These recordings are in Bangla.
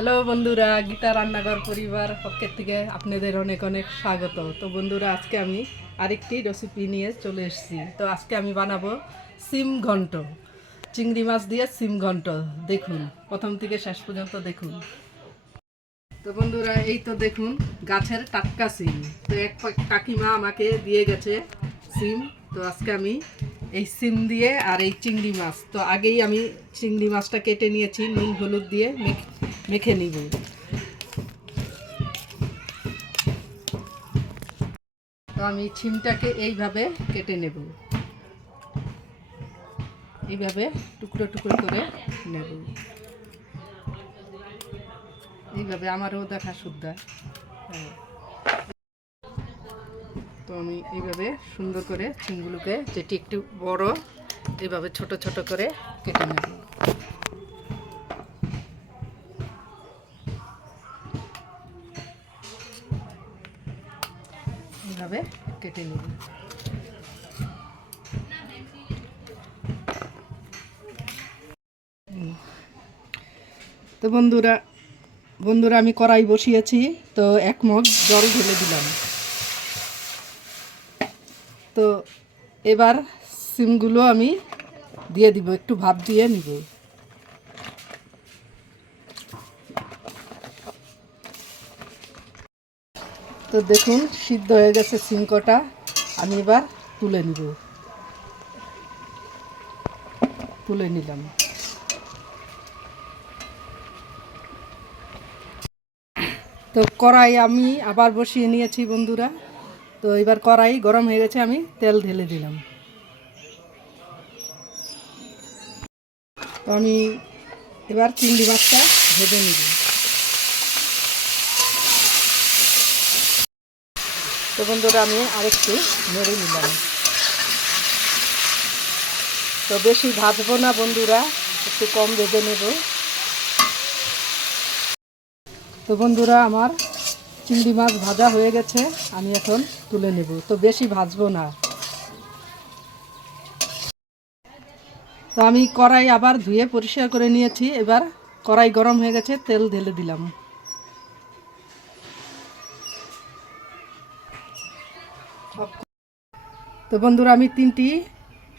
হ্যালো বন্ধুরা, গীতা রান্নাঘর পরিবার পক্ষের থেকে আপনাদের অনেক অনেক স্বাগত। তো বন্ধুরা, আজকে আমি আরেকটি রেসিপি নিয়ে চলে এসেছি। তো আজকে আমি বানাবো সিম ঘন্ট, চিংড়ি মাছ দিয়ে সিম ঘন্ট। দেখুন, প্রথম থেকে শেষ পর্যন্ত দেখুন। তো বন্ধুরা, এই তো দেখুন গাছের টাটকা সিম। তো এক কাকিমা আমাকে দিয়ে গেছে সিম। তো আজকে আমি এই সিম দিয়ে আর এই চিংড়ি মাছ, তো আগেই আমি চিংড়ি মাছটা কেটে নিয়েছি, নুন হলুদ দিয়ে মেখে নিব। তো আমি সিমটাকে এইভাবে কেটে নেব, এইভাবে টুকরো টুকরো করে নেব, এইভাবে আমারও দেখা সুদ্ধা। হ্যাঁ, তো আমি এইভাবে সুন্দর করে সিমগুলোকে, যেটি একটু বড়, এইভাবে ছোট ছোট করে কেটে নেব। এইভাবে কেটে নেব। তো বন্ধুরা বন্ধুরা আমি কড়াই বসিয়েছি। তো 1 মগ জল ঢেলে দিলাম। তো এবার সিমগুলো আমি দিয়ে দিব, একটু ভাপ দিয়ে নিব। তো দেখুন, সিদ্ধ হয়ে গেছে সিম কটা। আমি এবার তুলে নিলাম। তো কড়াই আমি আবার বসিয়ে নিয়েছি বন্ধুরা। তো এবার কড়াই গরম হয়ে গেছে, আমি তেল ঢেলে দিলাম। তো আমি এবার চিংড়ি মাছটা ভেজে নিব। তো বন্ধুরা, আমি আরেকটু নেড়ে নিলাম। তো বেশি ভাজবো না বন্ধুরা, একটু কম ভেজে নেব। তো বন্ধুরা, আমার চিংড়ি মাছ ভাজা হয়ে গেছে, আমি এখন তুলে নেব। তো বেশি ভাজবো না। তো আমি কড়াই আবার ধুয়ে পরিষ্কার করে নিয়েছি। এবার কড়াই গরম হয়ে গেছে, তেল ঢেলে দিলাম। তো বন্ধুরা, আমি 3টি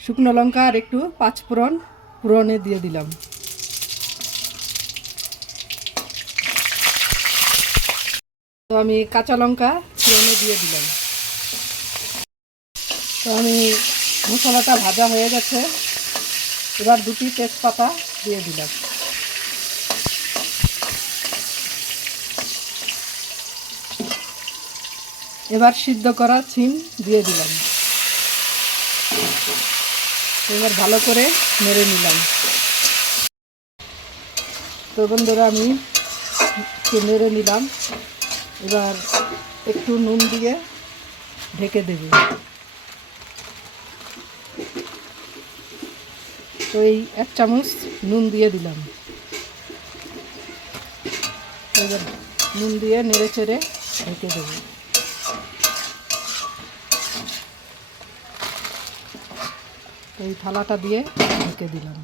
শুকনো লঙ্কা আর একটু পাঁচফোড়নে দিয়ে দিলাম। তো আমি কাঁচা লঙ্কা ফোড়নে দিয়ে দিলাম। তো আমি মশলাটা ভাজা হয়ে গেছে, এবার 2টি তেজপাতা দিয়ে দিলাম। এবার সিদ্ধ করা সিম দিয়ে দিলাম। এবার ভালো করে নেড়ে নিলাম। তো বন্ধুরা, আমি একটু নেড়ে নিলাম। এবার একটু নুন দিয়ে ঢেকে দেব। তো এই 1 চামচ নুন দিয়ে দিলাম। এবার নুন দিয়ে নেড়ে চেড়ে ঢেকে দেব। এই থালাটা দিয়ে ঢেকে দিলাম।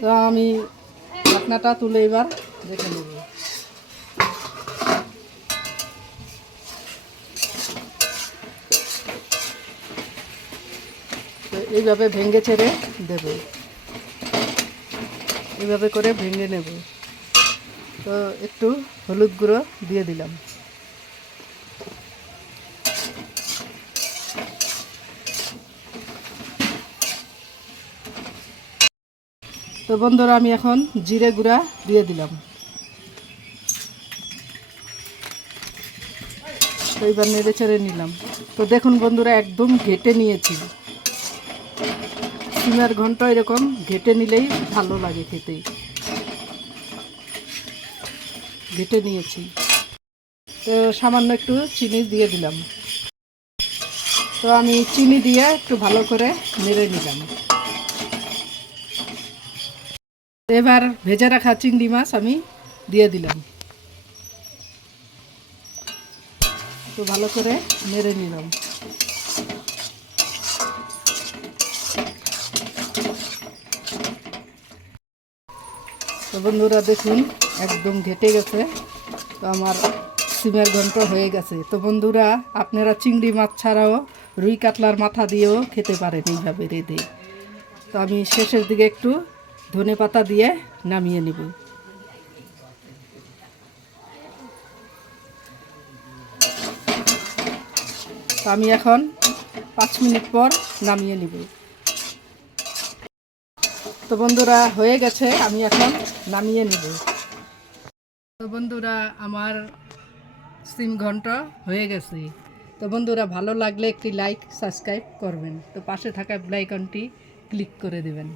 তো আমি ঢাকনাটা তুলে এবার দেখে নেব। তো এইভাবে ভেঙে ছেড়ে দেব, এইভাবে করে ভেঙে নেব। তো একটু হলুদ গুঁড়ো দিয়ে দিলাম। তো বন্ধুরা, আমি এখন জিরে গুঁড়া দিয়ে দিলাম। তো এবার নেড়ে চেড়ে নিলাম। তো দেখুন বন্ধুরা, একদম ঘেটে নিয়েছি। সিমের ঘন্ট এরকম ঘেটে নিলেই ভালো লাগে খেতে। ঘেটে নিয়েছি। তো সামান্য একটু চিনি দিয়ে দিলাম। তো আমি চিনি দিয়ে একটু ভালো করে নেড়ে নিলাম। এবার ভেজে রাখা চিংড়ি মাছ আমি দিয়ে দিলাম। তো ভালো করে নেড়ে নিলাম। তো তো বন্ধুরা দেখুন একদম ঘেটে গেছে। তো আমার সিমের ঘন্ট হয়ে গেছে। তো বন্ধুরা আপনারা চিংড়ি মাছ ছাড়াও রুই কাতলার মাথা দিয়েও খেতে পারেন এইভাবে রেঁধে। তো আমি শেষের দিকে একটু ধনেপাতা দিয়ে নামিয়ে নেব। তো আমি এখন 5 মিনিট পর নামিয়ে নিব। তো বন্ধুরা হয়ে গেছে, আমি এখন নামিয়ে নিব। তো বন্ধুরা আমার সিম ঘন্ট হয়ে গেছে। তো বন্ধুরা ভালো লাগলে একটি লাইক সাবস্ক্রাইব করবেন। তো পাশে থাকা বেল আইকনটি ক্লিক করে দেবেন।